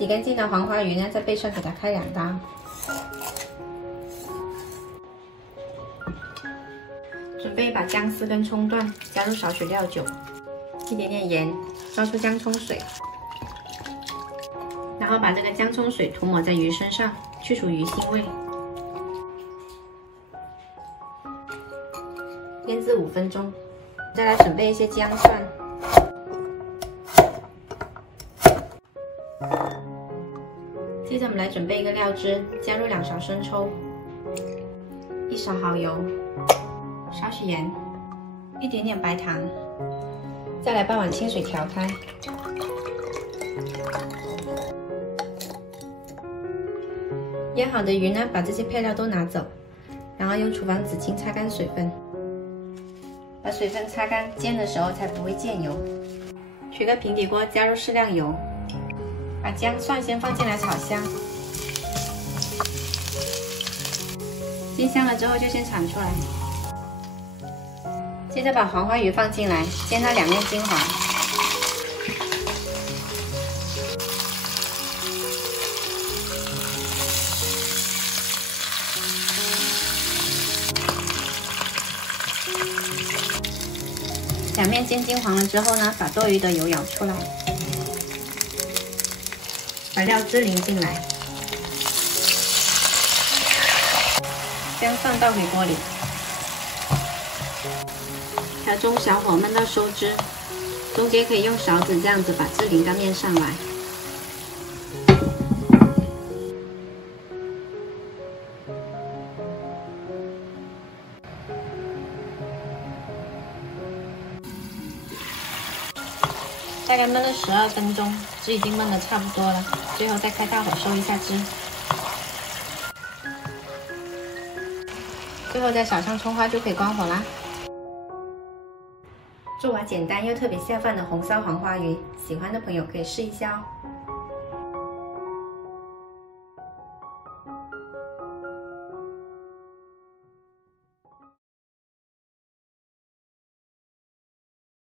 洗干净的黄花鱼呢，在背上给它开2刀。准备一把姜丝跟葱段，加入少许料酒，一点点盐，烧出姜葱水，然后把这个姜葱水涂抹在鱼身上，去除鱼腥味。腌制5分钟。再来准备一些姜蒜。 接着我们来准备一个料汁，加入2勺生抽，1勺蚝油，少许盐，一点点白糖，再来半碗清水调开。腌好的鱼呢，把这些配料都拿走，然后用厨房纸巾擦干水分，把水分擦干，煎的时候才不会溅油。取个平底锅，加入适量油。 把姜蒜先放进来炒香，煎香了之后就先铲出来。接着把黄花鱼放进来，煎到2面金黄。2面煎金黄了之后呢，把多余的油舀出来。 把料汁淋进来，姜蒜倒回锅里，调中小火焖到收汁，中间可以用勺子这样子把汁淋到面上来。大概焖了12分钟，汁已经焖得差不多了。最后再开大火收一下汁，最后再撒上葱花就可以关火啦。做法简单又特别下饭的红烧黄花鱼，喜欢的朋友可以试一下哦。